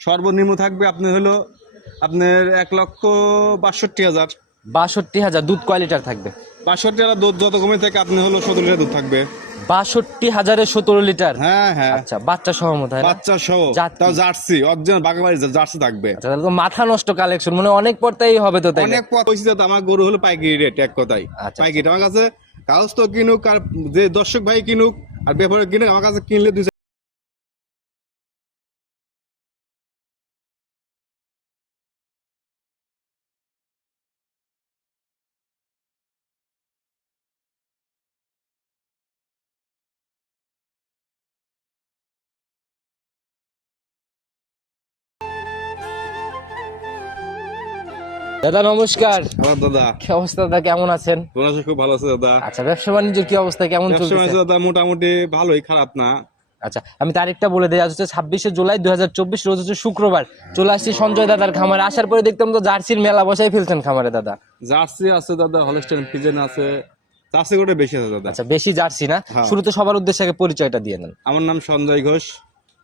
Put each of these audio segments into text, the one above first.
সর্বনিম্ন থাকবে আপনি হলো আপনার এক লক্ষ বাষট্টি হাজার। বাষট্টি হাজার দুধ কয় লিটার থাকবে? বাষট্টি হাজার দুধ যত কমে থাকে আপনি হলো সতেরো লিটার দুধ থাকবে। বাষট্টি হাজারের সতেরো লিটার? হ্যাঁ হ্যাঁ। আচ্ছা বাচ্চা সহমত হয় না? বাচ্চা সহ তাও জার্সি অরিজিনাল বাগাবাড়ি জার্সি থাকবে। আচ্ছা তাহলে তো মাথা নষ্ট কালেকশন মানে অনেক পর্তাই হবে তো তাই অনেক পথ হয়েছে তো আমার গরু হলো পাইকারি রেট এক কথাই আচ্ছা, পাইকারি আমার কাছে কাগজ তো কিনুক আর যে দর্শক ভাই কিনুক আর ব্যাপারে কিনুক আমার কাছে কিনলে দুই দাদা নমস্কার। আমার দাদা। কি অবস্থা দাদা? কেমন আছেন? তোমার খুব ভালো আছে দাদা। আচ্ছা ব্যবসা বাণিজ্যের কি অবস্থা? কেমন বাণিজ্য দাদা মোটামুটি ভালোই খারাপ না। আচ্ছা আমি তারিখটা বলে দিই। আজ হচ্ছে ছাব্বিশে জুলাই দুই হাজার চব্বিশ রোজ হচ্ছে শুক্রবার। চলে আসছি সঞ্জয় দাদার খামারে। আসার পরে দেখতাম তো জার্সির মেলা বসাই ফেলছেন খামারে দাদা। জার্সি আছে দাদা হলস্টাইন ফিজেন আছে। জার্সি গোটা বেশি আছে দাদা। আচ্ছা বেশি জার্সি না? হ্যাঁ। শুরুতে সবার উদ্দেশ্যে আগে পরিচয়টা দিয়ে নেন। আমার নাম সঞ্জয় ঘোষ।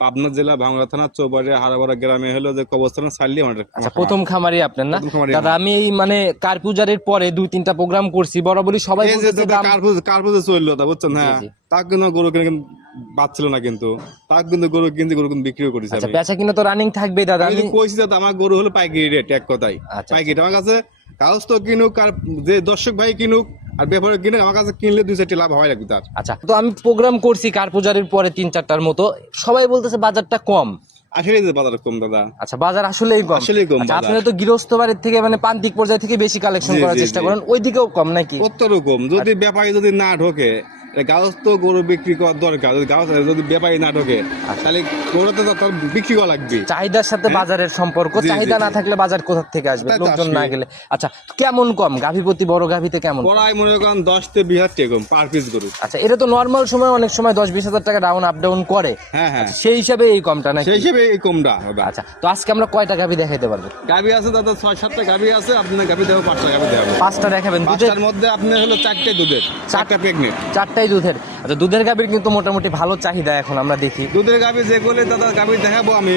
পাবনা জেলা ভাঙ্গা থানা চৌবাড়িয়া হারাবাড়া গ্রামে হলো যে কবস্থান সারলি আমার আচ্ছা প্রথম খামারি আপনার না? দাদা আমি এই মানে কার পূজারের পরে দুই তিনটা প্রোগ্রাম করছি বরাবরই সবাই কার্পুজ কার্পুজে চলল তা বুঝছেন? হ্যাঁ। তা কিন্তু গরু কিনে কিন্তু বাঁচছিল না কিন্তু। তা কিন্তু গরু কিনতে গরু কিন্তু বিক্রিও করেছে আচ্ছা বেচা কিনা তো রানিং থাকবে দাদা আমি কইছি দাদা আমার গরু হলো পাইকারি রেট এক কথাই আচ্ছা, পাইকারি আমার কাছে কাগজ তো কিনুক আর যে দর্শক ভাই কিনুক আর ব্যাপারে কিনে আমার কাছে কিনলে দুই চারটি লাভ হয় লাগবে তার। আচ্ছা তো আমি প্রোগ্রাম করছি কার পূজারের পরে তিন চারটার মতো। সবাই বলতেছে বাজারটা কম। আসলে যে বাজার কম দাদা। আচ্ছা বাজার আসলেই কম। আসলেই কম আচ্ছা আপনারা তো গৃহস্থ বাড়ির থেকে মানে প্রান্তিক পর্যায় থেকে বেশি কালেকশন করার চেষ্টা। করেন ওইদিকেও কম নাকি? রকম যদি ব্যাপারী যদি না ঢোকে গাছ তো গরু বিক্রি করার দরকার। যদি গাছ যদি ব্যাপারী না আচ্ছা। তাহলে গরু তো তার বিক্রি করা লাগবে। চাহিদার সাথে বাজারের সম্পর্ক হ্যাঁ। জি, জি, চাহিদা না থাকলে বাজার কোথা থেকে আসবে? লোকজন না গেলে। আচ্ছা কেমন কম? গাভী প্রতি বড় গাভীতে কেমন কম? মনে করেন দশ থেকে বিশ হাজার কম পার পিস গরু। আচ্ছা এটা তো নর্মাল সময় অনেক সময় দশ বিশ হাজার টাকা ডাউন আপ ডাউন করে। হ্যাঁ হ্যাঁ। সেই হিসাবে এই কমটা নাকি? সেই হিসেবে এই কমটা আচ্ছা তো আজকে আমরা কয়টা গাভী দেখাইতে পারব? গাভি আছে দাদা ছয় সাতটা গাভি আছে। আপনার গাভি দেবো পাঁচটা গাভি দেবো। পাঁচটা দেখাবেন দুধের মধ্যে আপনার হলো চারটে দুধের চারটা প্রেগনেন্ট চারটাই দুধের। আচ্ছা দুধের গাভীর কিন্তু মোটামুটি ভালো চাহিদা এখন আমরা দেখি। দুধের গাভি যেগুলো দাদা গাভীর দেখাবো আমি।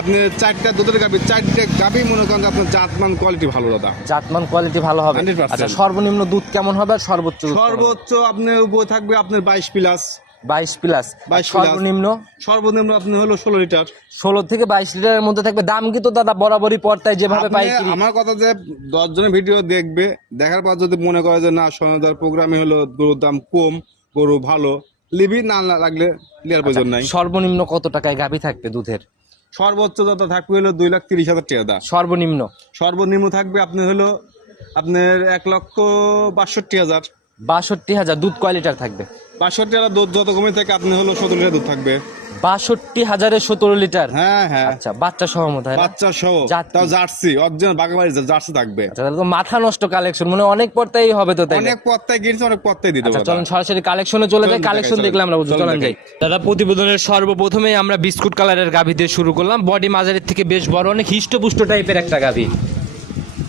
আপনি চারটা দুধের গাভি চারটে গাভী মনে করেন আপনার জাতমান কোয়ালিটি ভালো দাদা। জাতমান কোয়ালিটি ভালো হবে। আচ্ছা সর্বনিম্ন দুধ কেমন হবে আর সর্বোচ্চ? সর্বোচ্চ আপনার উপরে থাকবে আপনার বাইশ প্লাস বাইশ প্লাস 22 সর্বনিম্ন? সর্বনিম্ন আপনি হলো ষোলো লিটার। ষোলো থেকে বাইশ লিটারের মধ্যে থাকবে। দাম কিন্তু দাদা বরাবরই পর্তায় যেভাবে পাইকারি? আমার কথা যে দশ জনের ভিডিও দেখবে দেখার পর যদি মনে করে যে না সোনাদার প্রোগ্রামে হলো গরুর দাম কম গরু ভালো লিবি না লাগলে লিয়ার প্রয়োজন নাই। সর্বনিম্ন কত টাকায় গাভী থাকবে দুধের? সর্বোচ্চ দাদা থাকবে হলো দুই লাখ তিরিশ হাজার টাকা দা সর্বনিম্ন? সর্বনিম্ন থাকবে আপনি হলো আপনার এক লক্ষ বাষট্টি হাজার। বাষট্টি হাজার। দুধ কয় লিটার থাকবে? বাষট্টি হাজার দুধ যত কমে থাকে আপনি হলো সতেরো লিটার দুধ থাকবে। বাষট্টি হাজারের সতেরো লিটার? হ্যাঁ হ্যাঁ। আচ্ছা বাচ্চা সহমত হয় না? বাচ্চা সহ তাও জার্সি অরিজিনাল বাগাবাড়ি জার্সি থাকবে। আচ্ছা তাহলে তো মাথা নষ্ট কালেকশন মানে অনেক পর্তাই হবে তো তাই অনেক পত্তায় কিনছে অনেক পত্তায় দিতে আচ্ছা চলুন সরাসরি কালেকশনে চলে যাই কালেকশন দেখলে আমরা বুঝব চলুন যাই। দাদা প্রতিবেদনের সর্বপ্রথমেই আমরা বিস্কুট কালারের গাভী দিয়ে শুরু করলাম। বডি মাঝারের থেকে বেশ বড় অনেক হিষ্টপুষ্ট টাইপের একটা গাভী।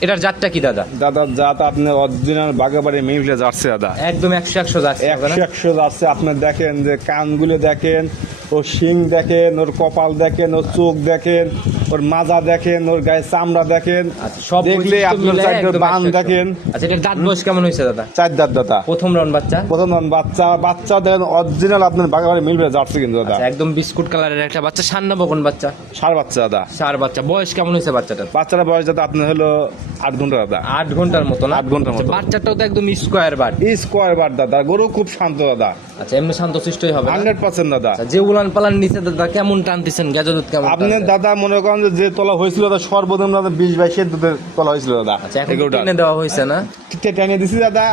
এটার জাতটা কি দাদা? দাদা জাত আপনি অরিজিনাল বাগাবাড়ি মেয়ে জার্সি দাদা। একদম একশো একশো যাচ্ছে একশো একশো যাচ্ছে। আপনার দেখেন যে কানগুলো দেখেন ওর শিং দেখেন ওর কপাল দেখেন ওর চোখ দেখেন ওর মাজা দেখেন ওর গায়ে চামড়া দেখেন। আচ্ছা, সব দেখলে আপনার মিলে চারটে বান দেখেন। আচ্ছা এটার দাঁত বয়স কেমন হয়েছে দাদা? চার দাঁত দাদা। প্রথম রাউন্ড বাচ্চা? প্রথম ধরুন বাচ্চা। বাচ্চা দেখেন অরিজিনাল আপনার বাগাবাড়ি মিলবে জার্সি কিন্তু দাদা। আচ্ছা, একদম বিস্কুট কালারের একটা বাচ্চা সান্না বকন বাচ্চা? সার বাচ্চা দাদা। চার বাচ্চা। বয়স কেমন হয়েছে বাচ্চাটার? বাচ্চারা বয়স দাদা আপনার হলো আট ঘণ্টা দাদা। আট ঘণ্টার মতো না? আট ঘণ্টার মতো। বাচ্চাটাও তো একদম স্কোয়ার বার স্কোয়ার বার দাদা। গরু খুব শান্ত দাদা। আচ্ছা এমনি শান্তশিষ্টই হবে হান্ড্রেড পার্সেন্ট দাদা। আচ্ছা, যে উলান পালান নিচে দাদা কেমন টানতেছেন? গেজা দুধ কেমন আপনার দাদা মনে করেন যে তলা হয়েছিল দাদা সর্বনিম্ন দাদা বিশ বাইশের দুধের তলা হয়েছিল দাদা। আচ্ছা এখন এগারোটা। দেওয়া হয়েছে না? টেনে দিছি দাদা।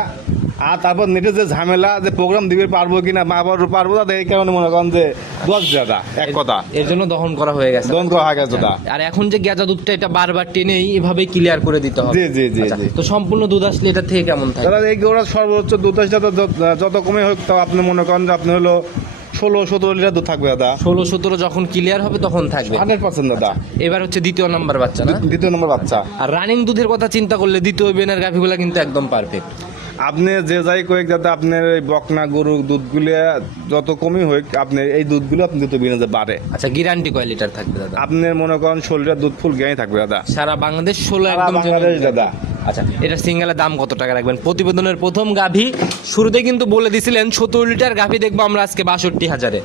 আর তারপর নেটে যে ঝামেলা যে প্রোগ্রাম দিবে পারব কিনা মা বাবা পারব দাদা এই কারণে মনে করেন যে দশ দাদা এক কথা। এর জন্য দহন করা হয়ে গেছে। দন করা হয়ে গেছে দাদা। আর এখন যে গেজা দুধটা এটা বারবার টেনেই এভাবে ক্লিয়ার করে দিতে হবে। জি জি জি আচ্ছা, তো সম্পূর্ণ দুধ আসলে এটা থেকে কেমন থাকে? দাদা এই গোড়া সর্বোচ্চ দুধ আসলে যত- কমে হোক তাও আপনি মনে করেন যে আপনি হলো ষোলো সতেরো লিটার দুধ থাকবে দাদা। ষোলো সতেরো যখন ক্লিয়ার হবে তখন থাকবে। হান্ড্রেড পার্সেন্ট দাদা। এবার হচ্ছে দ্বিতীয় নাম্বার বাচ্চা না? দ্বিতীয় নম্বর বাচ্চা। আর রানিং দুধের কথা চিন্তা করলে দ্বিতীয় বেনের গাভিগুলা কিন্তু একদম পারফেক্ট আপনি যে যাই কয়েক যাতে আপনার এই বকনা গরুর দুধগুলো যত কমই হোক আপনি এই দুধগুলো আপনি দুধ বিনে বাড়ে। আচ্ছা গ্যারান্টি কয় লিটার থাকবে দাদা? আপনার মনে করেন শরীরের দুধ ফুল জ্ঞানই থাকবে দাদা। সারা বাংলাদেশ ষোলো একদম বাংলাদেশ দাদা। আচ্ছা এটা সিঙ্গেলের দাম কত টাকা রাখবেন? প্রতিবেদনের প্রথম গাভী শুরুতে কিন্তু বলে দিছিলেন সত্তর লিটার গাভী দেখব আমরা আজকে বাষট্টি হাজারে।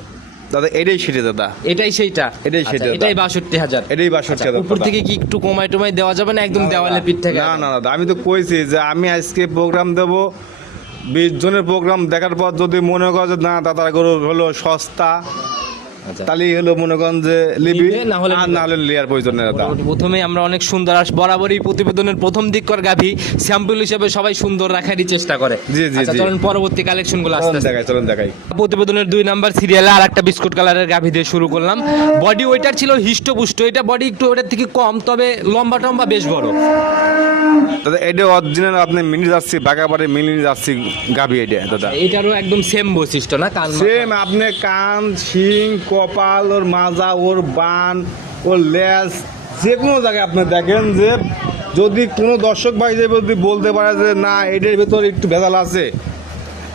দাদা এটাই সেটা দাদা। এটাই সেইটা। এটাই সেটা এটাই বাষট্টি হাজার। এটাই বাষট্টি আচ্ছা, হাজার উপর থেকে কি একটু কমাই টমাই দেওয়া যাবে না একদম দেওয়ালে পিঠ থেকে? না না দাদা আমি তো কইছি যে আমি আজকে প্রোগ্রাম দেব। বিশ জনের প্রোগ্রাম দেখার পর যদি মনে করো যে না দাদার গরু হলো সস্তা আচ্ছা তাহলে হলো মনে করেন যে লিবি না হলে আর না হলে লিয়ার প্রয়োজন দাদা প্রথমে আমরা অনেক সুন্দর আর বরাবরই প্রতিবেদনের প্রথম দিককার গাভী স্যাম্পল হিসেবে সবাই সুন্দর রাখারই চেষ্টা করে। জি, জি, আচ্ছা চলুন পরবর্তী কালেকশনগুলো আস্তে দেখাই চলুন দেখাই। প্রতিবেদনের দুই নাম্বার সিরিয়ালে আর একটা বিস্কুট কালারের গাভী দিয়ে শুরু করলাম। বডি ওইটার ছিল হিষ্টপুষ্ট এটা বডি একটু ওটার থেকে কম তবে লম্বা টম্বা বেশ বড়। দাদা এটা অরিজিনাল আপনি মিনি যাচ্ছি বাগাবাড়ি মিনি যাচ্ছি গাবি এটা দাদা। এটারও একদম সেম বৈশিষ্ট্য না কান সেম আপনি কান শিং কপাল ওর মাজা ওর বান ওর লেজ যে কোনো জায়গায় আপনি দেখেন যে যদি কোনো দর্শক ভাই যে যদি বলতে পারে যে না এটার ভেতর একটু ভেজাল আছে।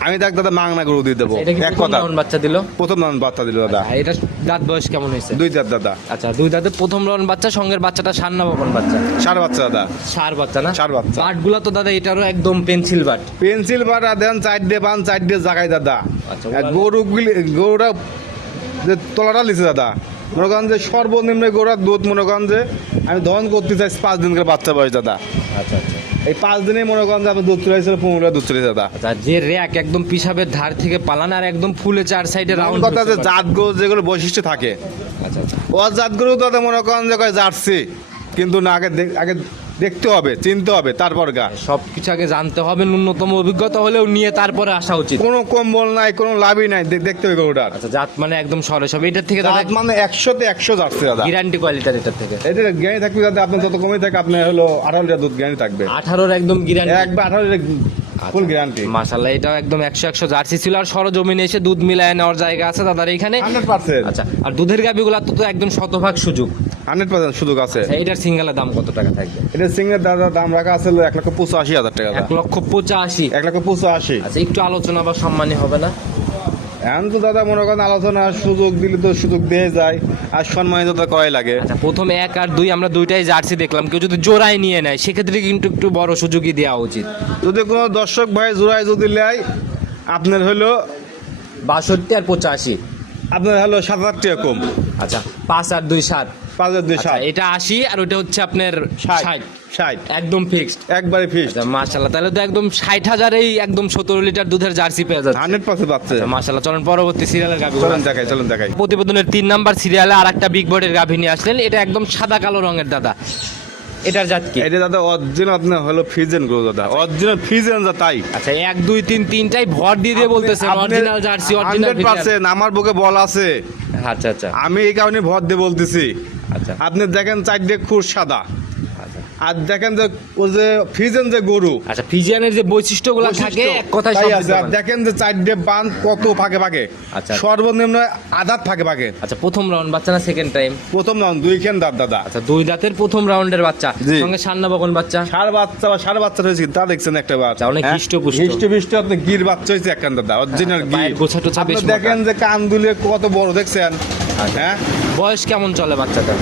আমি তাকে দাদা মাংনা গরু দিয়ে দেবো। এক প্রথম কথা। বাচ্চা দিল? প্রথম নাম বাচ্চা দিল দাদা। এটা দাঁত বয়স কেমন হয়েছে? দুই চার দাদা। আচ্ছা দুই দাঁতের প্রথম রাউন্ড বাচ্চা সঙ্গের বাচ্চাটা সান্না বাপন বাচ্চা? সার বাচ্চা দাদা। সার বাচ্চা না? সার বাচ্চা। বাটগুলা তো দাদা এটারও একদম পেন্সিল বাট। পেন্সিল বাট আর দেন চার দিয়ে পান চার দিয়ে জায়গায় দাদা আচ্ছা, গরুগুলি গরুটা যে তলাটা লিছে দাদা। মনে করেন যে সর্বনিম্ন গরুর দুধ মনে করেন যে আমি দহন করতে চাই পাঁচ দিন করে বাচ্চা বয়স দাদা। আচ্ছা আচ্ছা। এই পাঁচ দিনে মনে করেন যে আপনি দুধ চলে আসছিল পনেরো দুধ চলে দাদা। আচ্ছা যে র্যাক একদম পিসাবের ধার থেকে পালান আর একদম ফুলে চার সাইডে রাউন্ড কথা যে জাত গরু যেগুলো বৈশিষ্ট্য থাকে। আচ্ছা আচ্ছা। ও জাত গরু দাদা মনে করেন যে কয় জার্সি। কিন্তু না আগে আগে দেখতে হবে চিনতে হবে তারপর গা। সব কিছু আগে জানতে হবে ন্যূনতম অভিজ্ঞতা হলেও নিয়ে তারপরে আসা উচিত। কোনো কম্বল নাই কোনো লাভই নাই দে- দেখতে হবে গরুটার। আচ্ছা জাত মানে একদম সরস হবে এটার থেকে দাদা জাত মানে একশোতে একশো জার্সি দাদা। গ্যারান্টি কোয়ালিটার এটার থেকে। এটা জ্ঞানী থাকবে যাতে আপনার যত কমই থাকে আপনার হলো আঠারো লিটার দুধ জ্ঞানী থাকবে। আঠারোর একদম গ্যারান্টি। একবার আঠারো লিটার ফুল গ্যারান্টি। মাসাল্লাহ এটাও একদম একশো একশো জার্সি ছিল আর সরজমিনে এসে দুধ মিলায় নেওয়ার জায়গা আছে দাদার এখানে। Hundred percent. আচ্ছা আর দুধের গাভিগুলো তো তো একদম শতভাগ সুযোগ। হান্ড্রেড পার্সেন্ট সুযোগ আছে। আচ্ছা, এটার সিঙ্গেলের দাম কত টাকা থাকবে? এটা দাদা দাম রাখা আছে এক লক্ষ পঁচাশি হাজার টাকা। এক লক্ষ পঁচাশি? এক লক্ষ পঁচাশি। আচ্ছা একটু আলোচনা বা সম্মানী হবে না? এখন তো দাদা মনে করেন আলোচনা সুযোগ দিলে তো সুযোগ দিয়ে যায় আর সম্মানিত তো কয় লাগে। আচ্ছা প্রথম এক আর দুই আমরা দুইটাই জার্সি দেখলাম। কেউ যদি জোড়ায় নিয়ে নেয় সেক্ষেত্রে কিন্তু একটু বড় সুযোগই দেওয়া উচিত। যদি কোনো দর্শক ভাই জোড়ায় যদি নেয় আপনার হলো বাষট্টি আর পঁচাশি। আপনার হলো সাত হাজার টাকা কম। আচ্ছা পাঁচ আর দুই সাত। পাঁচ হাজার দুই আচ্ছা, ষাট। এটা আশি আর ওটা হচ্ছে আপনার ষাট ষাট। একদম ফিক্সড একবারে ফিক্সড আচ্ছা মাশাল্লাহ তাহলে তো একদম ষাট হাজারেই একদম সতেরো লিটার দুধের জার্সি পেয়ে যাচ্ছে। হান্ড্রেড পার্সেন্ট পাচ্ছে। মাশাল্লাহ চলুন পরবর্তী সিরিয়ালের গাভী চলুন দেখাই চলুন দেখাই। প্রতিবেদনের তিন নাম্বার সিরিয়ালে আর একটা বিগ বোর্ডের গাভী নিয়ে আসলেন। এটা একদম সাদা কালো রঙের দাদা। এটার জাত কি? এটা দাদা অরিজিনাল আপনার হলো ফিজেন গরু দাদা। অরিজিনাল ফিজেন যা তাই। আচ্ছা এক দুই তিন তিনটাই ভর দিয়ে দিয়ে বলতেছে অরিজিনাল জার্সি অরিজিনাল পার্সেন্ট আমার বুকে বল আছে। আচ্ছা আচ্ছা। আমি এই কারণে ভর দিয়ে বলতেছি। আচ্ছা। আপনি দেখেন চারটে খুর সাদা। আচ্ছা আর দেখেন যে ও যে ফিজেন যে গরু আচ্ছা ফিজিয়ানের যে বৈশিষ্ট্যগুলো থাকে এক কথায় সব আছে। আর দেখেন যে চারটে বান কত ফাঁকে ফাঁকে আচ্ছা। সর্বনিম্ন আধার ফাঁকে ফাঁকে আচ্ছা প্রথম রাউন্ড বাচ্চা না সেকেন্ড টাইম প্রথম নাম দুই খেন দাঁত দাদা। আচ্ছা দুই দাঁতের প্রথম রাউন্ডের বাচ্চা। সঙ্গে সান্না বকন বাচ্চা? সার বাচ্চা বা সার বাচ্চা হয়েছে তা দেখছেন একটা বাচ্চা অনেক হৃষ্টপুষ্ট। হৃষ্টপুষ্ট আপনি গির বাচ্চা হয়েছে একখান দাদা অরিজিনাল আচ্ছা, গির। গোছা টোছা বেশ দেখেন যে কান দুলে কত বড় দেখছেন? আচ্ছা। হ্যাঁ? বয়স কেমন চলে বাচ্চাটা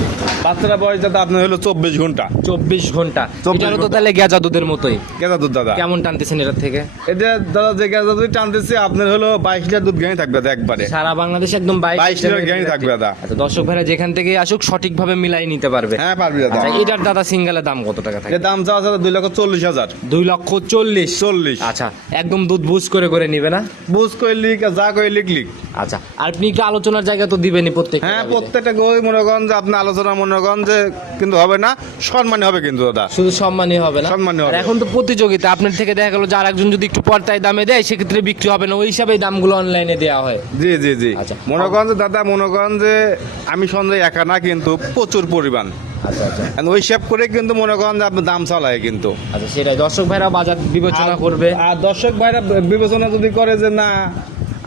বাচ্চারা বয়স দাদা আপনার হলো চব্বিশ ঘণ্টা। চব্বিশ ঘণ্টা। এটারও তো তাহলে গেজা দুধের মতোই। কেদা দুধ দাদা। কেমন টানতেছেন এটার থেকে? এটা দাদা যে গ্যাস দুধ টানতেছে আপনার হলো বাইশ লিটার দুধ গাড়ি থাকবে দাদা একবারে। সারা বাংলাদেশ একদম বাইশ লিটার গাড়ি থাকবে দাদা। আচ্ছা দর্শক ভাইরা যেখান থেকে আসুক সঠিকভাবে মিলাই নিতে পারবে। হ্যাঁ পারবি দাদা। আচ্ছা এটার দাদা সিঙ্গেলের দাম কত টাকা থাকে? দাম দুই লক্ষ চল্লিশ হাজার। দুই লক্ষ চল্লিশ। চল্লিশ। আচ্ছা একদম দুধ বুঝ করে করে নিবে না? বুঝ কই লিখ যা কই লিখ লিখ। আচ্ছা আর আপনি একটু আলোচনার জায়গা তো দিবেনই প্রত্যেক হ্যাঁ প্রত্যেকটা গরু মনে করেন যে আপনি আলোচনা মনে করেন যে কিন্তু হবে না সম্মানী হবে কিন্তু। দাদা। শুধু সম্মানই হবে না। সম্মানী হবে। আর এখন তো প্রতিযোগিতা আপনার থেকে দেখা গেল যার একজন যদি একটু পর্তায় দামে দেয় সেক্ষেত্রে বিক্রি হবে না। ওই হিসাবে দামগুলো অনলাইনে দেওয়া হয়। জি জি জি। আচ্ছা। মনে করেন যে দাদা মনে করেন যে আমি সঞ্জয় একা না কিন্তু প্রচুর পরিমাণ। আচ্ছা আচ্ছা। And ওই হিসাব করে কিন্তু মনে দাম চালায় কিন্তু। আচ্ছা সেটাই। দর্শক ভাইরা বাজার বিবেচনা আর- করবে। আর দর্শক ভাইরা বিবেচনা যদি করে যে না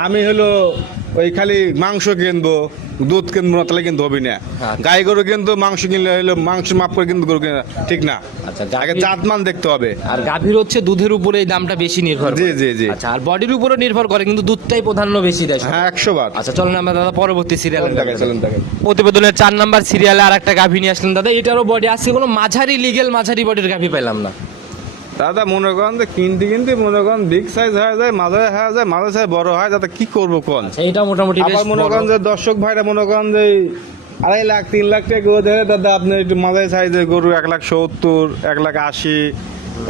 আমি হলো ওই খালি মাংস কিনবো দুধ কিনবো না তাহলে কিন্তু হবে না। আচ্ছা। গাই গরু কিন্তু মাংস কিনলে হলো মাংস মাপ করে কিন্তু গরু কিনা ঠিক না? আচ্ছা আগে জাতমান দেখতে হবে। আর গাভীর হচ্ছে দুধের উপরে এই দামটা বেশি নির্ভর জি। জি, জি। আচ্ছা আর বডির উপরে নির্ভর করে কিন্তু দুধটাই প্রাধান্য বেশি দেয় হ্যাঁ একশো বার। আচ্ছা চলুন আমরা দাদা পরবর্তী সিরিয়াল প্রতিবেদনের চার নাম্বার সিরিয়ালে আর একটা গাভী নিয়ে আসলেন দাদা এটারও বডি আছে কোনো? মাঝারি লিগেল মাঝারি বডির গাভী পেলাম না। দাদা মনে করেন যে কিনতে কিনতে মনে করেন বিগ সাইজ হয়ে যায় মাঝে হয়ে যায় মাঝে সাইজ বড় হয় দাদা কি করব কোন? আচ্ছা, এটা মোটামুটি আবার মনে করেন যে দর্শক ভাইরা মনে করেন যে আড়াই লাখ তিন লাখ টাকা গরু দেয় দাদা আপনি একটু মাঝারি সাইজের গরু এক লাখ সত্তর এক লাখ আশি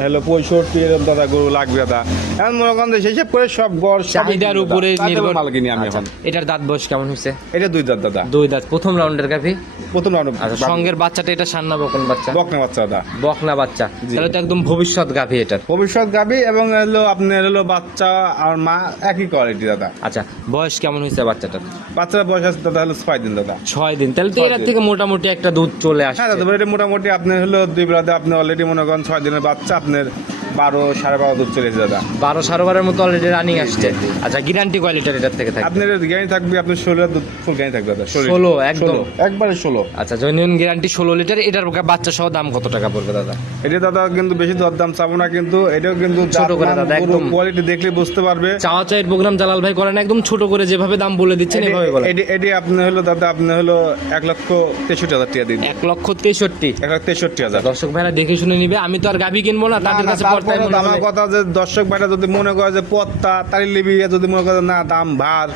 হলো পঁয়ষট্টি এরকম দাদা গরু লাগবে দাদা। এখন মনে করেন যে হিসেব করে সব গড় চাহিদার উপরে নির্ভর মাল কিনি আমি আচ্ছা, এখন। এটার দাঁত বয়স কেমন হয়েছে এটা দুই দাঁত দাদা। দুই দাঁত। প্রথম রাউন্ডের গাভী প্রথম রাউন্ড আচ্ছা সঙ্গের বাচ্চাটা এটা সান্না বকন বাচ্চা? বকনা বাচ্চা দাদা। বকনা বাচ্চা। তাহলে তো একদম ভবিষ্যৎ গাভী এটার। ভবিষ্যৎ গাবি এবং হলো আপনার হলো বাচ্চা আর মা একই কোয়ালিটি দাদা। আচ্ছা বয়স কেমন হয়েছে বাচ্চাটার? বাচ্চার বয়স আছে দাদা হলো ছয় দিন দাদা। ছয় দিন। তাহলে তো এটার থেকে মোটামুটি একটা দুধ চলে হ্যাঁ দাদা এটা মোটামুটি আপনার হলো দুই বেলাতে আপনি অলরেডি মনে করেন ছয় দিনের বাচ্চা আপনার বারো সাড়ে বারো দুধ চলে দাদা। বারো সাড়ে বারের মতো অলরেডি রানিং আসছে। আচ্ছা গ্যারান্টি কোয়ালিটির এটার থেকে থাকে আপনার জ্ঞানী থাকবে আপনার ষোলো ফুল জ্ঞানী থাকবে দাদা ষোলো একদম। একবারে ষোলো। আচ্ছা জেনুইন গ্যারান্টি ষোলো লিটার এটার বাচ্চা সহ দাম কত টাকা পড়বে দাদা? এটা দাদা কিন্তু বেশি দর দাম চাবো না কিন্তু এটাও কিন্তু ছোট করে দাদা, একদম। কোয়ালিটি দেখলে বুঝতে পারবে। চাওয়া চাইয়ের প্রোগ্রাম জালাল ভাই করেন একদম ছোট করে যেভাবে দাম বলে দিচ্ছেন এভাবে বলেন। এটি- এটি আপনি হলো দাদা আপনি হলো এক লক্ষ তেষট্টি হাজার টাকা দিন। এক লক্ষ তেষট্টি। এক লক্ষ তেষট্টি হাজার। দর্শক ভাইরা দেখে শুনে নিবে আমি তো আর গাবি কিনবো না তাদের কাছে তারপরেও মনে আমার কথা যে দর্শক ভাইরা যদি মনে করে যে পত্তা তারি লিবি যদি মনে করে না দাম ভার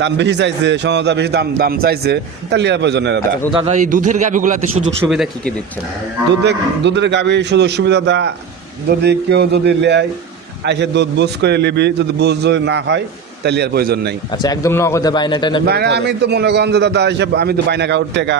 দাম বেশি চাইছে সনদা বেশি দাম দাম চাইছে তাহলে আর প্রয়োজন নেই দাদা আচ্ছা, দাদা এই দুধের গাবিগুলাতে সুযোগ সুবিধা কি কি দিচ্ছেন? দুধের দুধের গাভীর সুযোগ সুবিধা দা যদি কেউ যদি লেয় আইসে দুধ বুঝ করে লিবি যদি বুঝ যদি না হয় তাহলে আর প্রয়োজন নেই। আচ্ছা একদম নগদে বাইনা টাইনা আমি তো মনে করেন যে দাদা হিসাব আমি তো বাইনা কাউর টাকা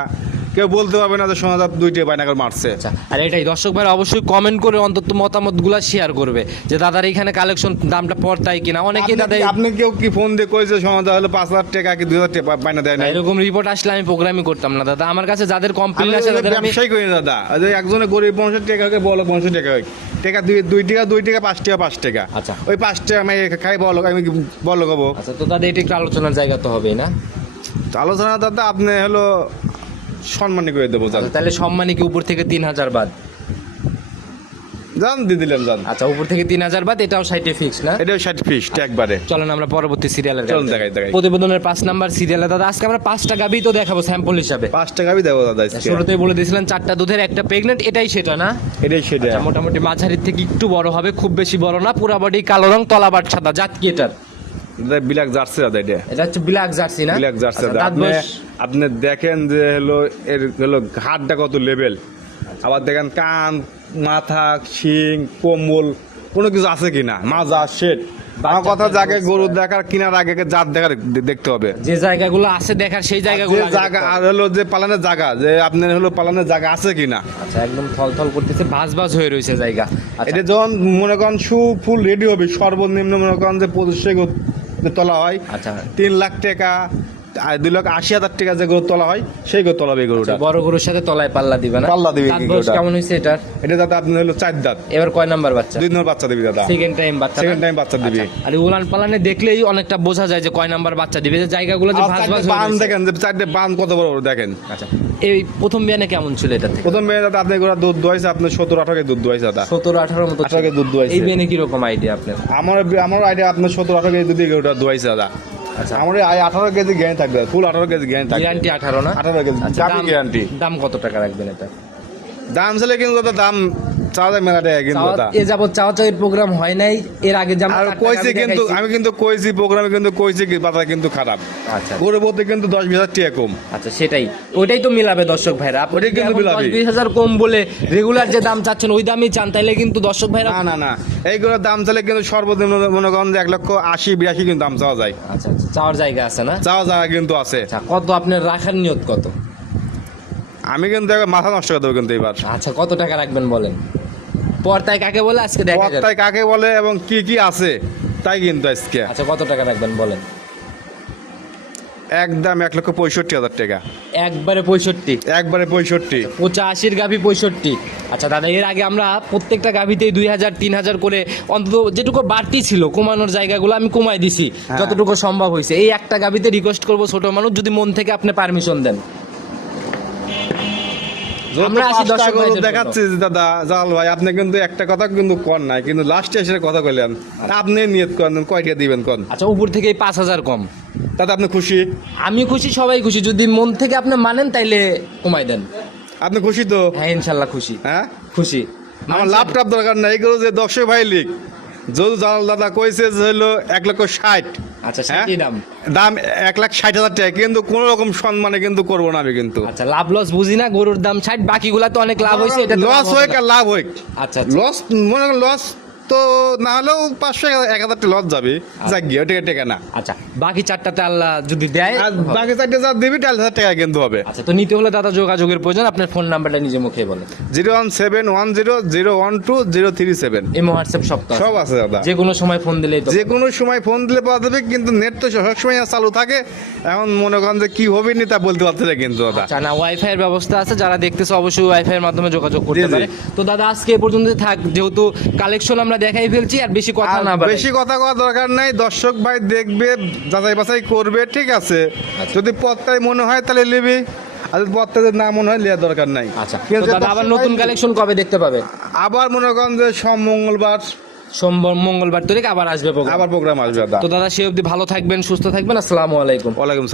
কেউ বলতে পারবে না যে সোনাদা দুইটা বাইনা কাউর মারছে। আচ্ছা আর এটাই দর্শক ভাইরা অবশ্যই কমেন্ট করে অন্তত মতামতগুলা শেয়ার করবে যে দাদার এখানে কালেকশন দামটা পড়তাই কিনা। আপনি দাদা আপনি কেউ কি ফোন দিয়ে কইছে সোনাদা হলো পাঁচ হাজার টাকা কি দুই হাজার টাকা বাইনা দেয় না এরকম রিপোর্ট আসলে আমি প্রোগ্রামই করতাম না দাদা। আমার কাছে যাদের কমপ্লেন আছে তাদের আমি ব্যবসায়ী করি দাদা। ওই যে একজনে গরিব মানুষের টাকা হোক বলো মানুষের টাকা হোক টাকা দুই দুই টাকা দুই টাকা পাঁচ টাকা পাঁচ টাকা। আচ্ছা। ওই পাঁচ টাকা আমি খাই বলো আমি বলো কবো আচ্ছা তো দাদা এটা একটু আলোচনার জায়গা তো হবেই না? আলোচনা দাদা আপনি হলো সম্মানী করে দেবো জান। আচ্ছা, তাহলে সম্মানী কি উপর থেকে তিন হাজার বাদ? জান দিয়ে জান। আচ্ছা উপর থেকে তিন হাজার বাদ এটাও সাইটে ফিক্স না? এটাও ফিস একবারে। চলেন আমরা পরবর্তী সিরিয়ালের চলুন দেখাই, দেখাই। প্রতিবেদনের পাঁচ নাম্বার সিরিয়ালে দাদা আজকে আমরা পাঁচটা গাবি তো দেখাবো স্যাম্পল হিসাবে। পাঁচ টাকা আমি দেবো দাদা শুরুতেই বলে দিয়েছিলেন চারটা দুধের একটা প্রেগনেন্ট এটাই সেটা না? এটাই সেটা। আচ্ছা, মোটামুটি মাঝারির থেকে একটু বড় হবে খুব বেশি বড় না পুরা বডি কালো রং তলাবাট সাদা জাত কি এটার? বিলাক জার্সি দাদা এটা। এটা হচ্ছে ব্ল্যাক জার্সি না? বিলাক জার্সি আচ্ছা, দাদা আপনি দেখেন যে হলো এর হলো ঘাটটা কত লেভেল আবার দেখেন কান মাথা শিং কম্বল কোনো কিছু আছে কিনা? মাজা শেট আমার কথা যাকে গরু দেখার কিনার আগে জাত দেখার দেখতে হবে। যে জায়গাগুলো আছে দেখার সেই জায়গাগুলো জায়গা আর হলো যে পালানের জায়গা যে আপনার হলো পালানের জায়গা আছে কিনা? আচ্ছা একদম থল থল করতেছে ভাজ ভাজ হয়ে রয়েছে জায়গা। আচ্ছা। এটা যখন মনে করেন শু ফুল রেডি হবে সর্বনিম্ন মনে করেন যে পঁচিশশো তোলা হয় আচ্ছা। তিন লাখ টাকা দুই লাখ আশি হাজার টাকা যে গরু তোলা হয় সেই গরু তোলাবে গরুটা। বড় গরুর সাথে তলায় পাল্লা দিবে না? পাল্লা দিবে গরুটা? কেমন হয়েছে এটার? এটা দাদা আপনি হলো চার দাঁত। এবার কয় নাম্বার বাচ্চা? দুই নম্বর বাচ্চা দিবি দাদা। সেকেন্ড টাইম বাচ্চা সেকেন্ড টাইম বাচ্চা দিবি। আচ্ছা, আর উলান পালানে দেখলেই অনেকটা বোঝা যায় যে কয় নাম্বার বাচ্চা দিবে। যে জায়গাগুলো যে ভাজ ভাজ বান দেখেন যে চারটে বান কত বড় বড় দেখেন। আচ্ছা এই প্রথম বিয়ানে কেমন ছিল এটা প্রথম মেয়ে দাদা আপনি গোড়া দুধ দোয়াইছে আপনি সত্তর আঠারো দুধ দোয়াইছে দাদা। সতেরো আঠারো মতো আঠারো দুধ দোয়াইছে। এই বিয়ানে কীরকম আইডিয়া আপনার? আমার আমার আইডিয়া আপনার সতেরো আঠারো দুধ গরুটা দোয়াইছে দাদা। আচ্ছা। আমার এই আঠারো কেজি জ্ঞান থাকবে ফুল আঠারো কেজি জ্ঞান থাকবে। গ্যারান্টি আঠারো না? আঠারো কেজি। আচ্ছা, দাম- গ্যারান্টি? দাম কত টাকা রাখবেন এটা? দাম ছিল কিন্তু দাম চাওয়া যায় মেলা টাকা কিন্তু এ যাবত চাওয়া চাওয়ির প্রোগ্রাম হয় নাই এর আগে যেমন আর কইছি কিন্তু আমি কিন্তু কইছি প্রোগ্রামে কিন্তু কইছি কি বাজার কিন্তু খারাপ। আচ্ছা। কিন্তু দশ বিশ হাজার টাকা কম। আচ্ছা সেটাই। ওইটাই তো মিলাবে দর্শক ভাইরা। আপনি কিন্তু মিলাবে। 10 হাজার কম বলে রেগুলার যে দাম চাচ্ছেন ওই দামই চান তাইলে কিন্তু দর্শক ভাইরা না না না। এইগুলোর দাম চাইলে কিন্তু সর্বনিম্ন মনে করেন এক লক্ষ আশি বিরাশি কিন্তু দাম চাওয়া যায়। আচ্ছা আচ্ছা চাওয়ার জায়গা আছে না? চাওয়া জায়গা কিন্তু আছে। আচ্ছা কত আপনার রাখার নিয়ত কত? আমি কিন্তু মাথা নষ্ট করে দেবো কিন্তু এবার আচ্ছা কত টাকা রাখবেন বলেন? পর্দায় কাকে বলে? আজকে দেখা যাবে। পত্তায় কাকে বলে এবং কি কি আছে তাই কিন্তু আজকে। আচ্ছা কত টাকা রাখবেন বলেন? একদম এক লক্ষ পঁয়ষট্টি হাজার টাকা। একবারে পঁয়ষট্টি। একবারে পঁয়ষট্টি। পঁচাশির গাভি পঁয়ষট্টি। আচ্ছা দাদা এর আগে আমরা প্রত্যেকটা গাভিতেই দুই হাজার তিন হাজার করে অন্তত যেটুকু বাড়তি ছিল কমানোর জায়গাগুলো আমি কমাই দিছি হ্যাঁ। যতটুকু সম্ভব হয়েছে। এই একটা গাভিতে রিকোয়েস্ট করব ছোট মানুষ যদি মন থেকে আপনি পারমিশন দেন। আমরা আসি দর্শক গরু ভাইদের জন্য। দেখাচ্ছি দাদা জাল ভাই আপনি কিন্তু একটা কথা কিন্তু কর নাই কিন্তু লাস্টে এসে কথা কইলেন। আপনি নিয়ত করেন কয়টা দিবেন কোন? আচ্ছা উপর পাঁচ হাজার কম। তাতে আপনি খুশি? আমি খুশি সবাই খুশি। যদি মন থেকে আপনি মানেন তাইলে কমাই দেন। আপনি খুশি তো? হ্যাঁ ইনশাল্লাহ খুশি। হ্যাঁ? খুশি। আমার লাভ টাপ দরকার নাই এগুলো যে দর্শক ভাই লিখ যদি জালাল দাদা কইছে যে হলো এক লক্ষ ষাট। আচ্ছা হ্যাঁ? দাম? দাম এক লাখ ষাট হাজার টাকা কিন্তু কোনো রকম সম্মানে কিন্তু করব না আমি কিন্তু। আচ্ছা লাভ লস বুঝি না গরুর দাম ষাট বাকিগুলা তো অনেক লাভ হয়েছে এটা লস হোক আর লাভ হোক। আচ্ছা আচ্ছা। লস মনে লস তো না হলেও পাঁচশো এক হাজার টাকা লস যাবে যাক গিয়ে টেকা টেকা না। আচ্ছা বাকি চারটাতে আল্লাহ যদি দেয় আর বাকি চারটে যা দিবি চার হাজার টাকা কিন্তু হবে। আচ্ছা তো নিতে হলে দাদা যোগাযোগের প্রয়োজন আপনার ফোন নাম্বারটা নিজে মুখে বলেন। Zero one seven one zero zero one two zero three seven. Imo WhatsApp সপ্তাহ সব আছে দাদা। যে কোনো সময় ফোন দিলেই তো যে কোনো সময় ফোন দিলে পাওয়া যাবে কিন্তু নেট তো সবসময় চালু থাকে। এখন মনে করেন যে কি হবে নি তা বলতে পারছে না কিন্তু দাদা। আচ্ছা না ওয়াইফাই এর ব্যবস্থা আছে যারা দেখতেছে অবশ্যই ওয়াইফাই এর মাধ্যমে যোগাযোগ করতে। পারে। তো দাদা আজকে এ পর্যন্ত থাক। যেহেতু কালেকশন আমরা দেখাই ফেলছি আর বেশি কথা না। বেশি কথা কওয়ার দরকার নাই দর্শক ভাই দেখবে যাচাই বাছাই করবে ঠিক আছে? আচ্ছা। যদি পথটাই মনে হয় তাহলে নেবে আর যদি না মনে হয় নেওয়ার দরকার নাই। আচ্ছা দাদা আবার নতুন কালেকশন কবে দেখতে পাবে? আবার মনে করেন যে সব মঙ্গলবার। সোমবার মঙ্গলবার তারিখ আবার আসবে। আবার প্রোগ্রাম আসবে দাদা। তো দাদা সে অবধি ভালো থাকবেন সুস্থ থাকবেন আসসালামু আলাইকুম। ওয়ালাইকুম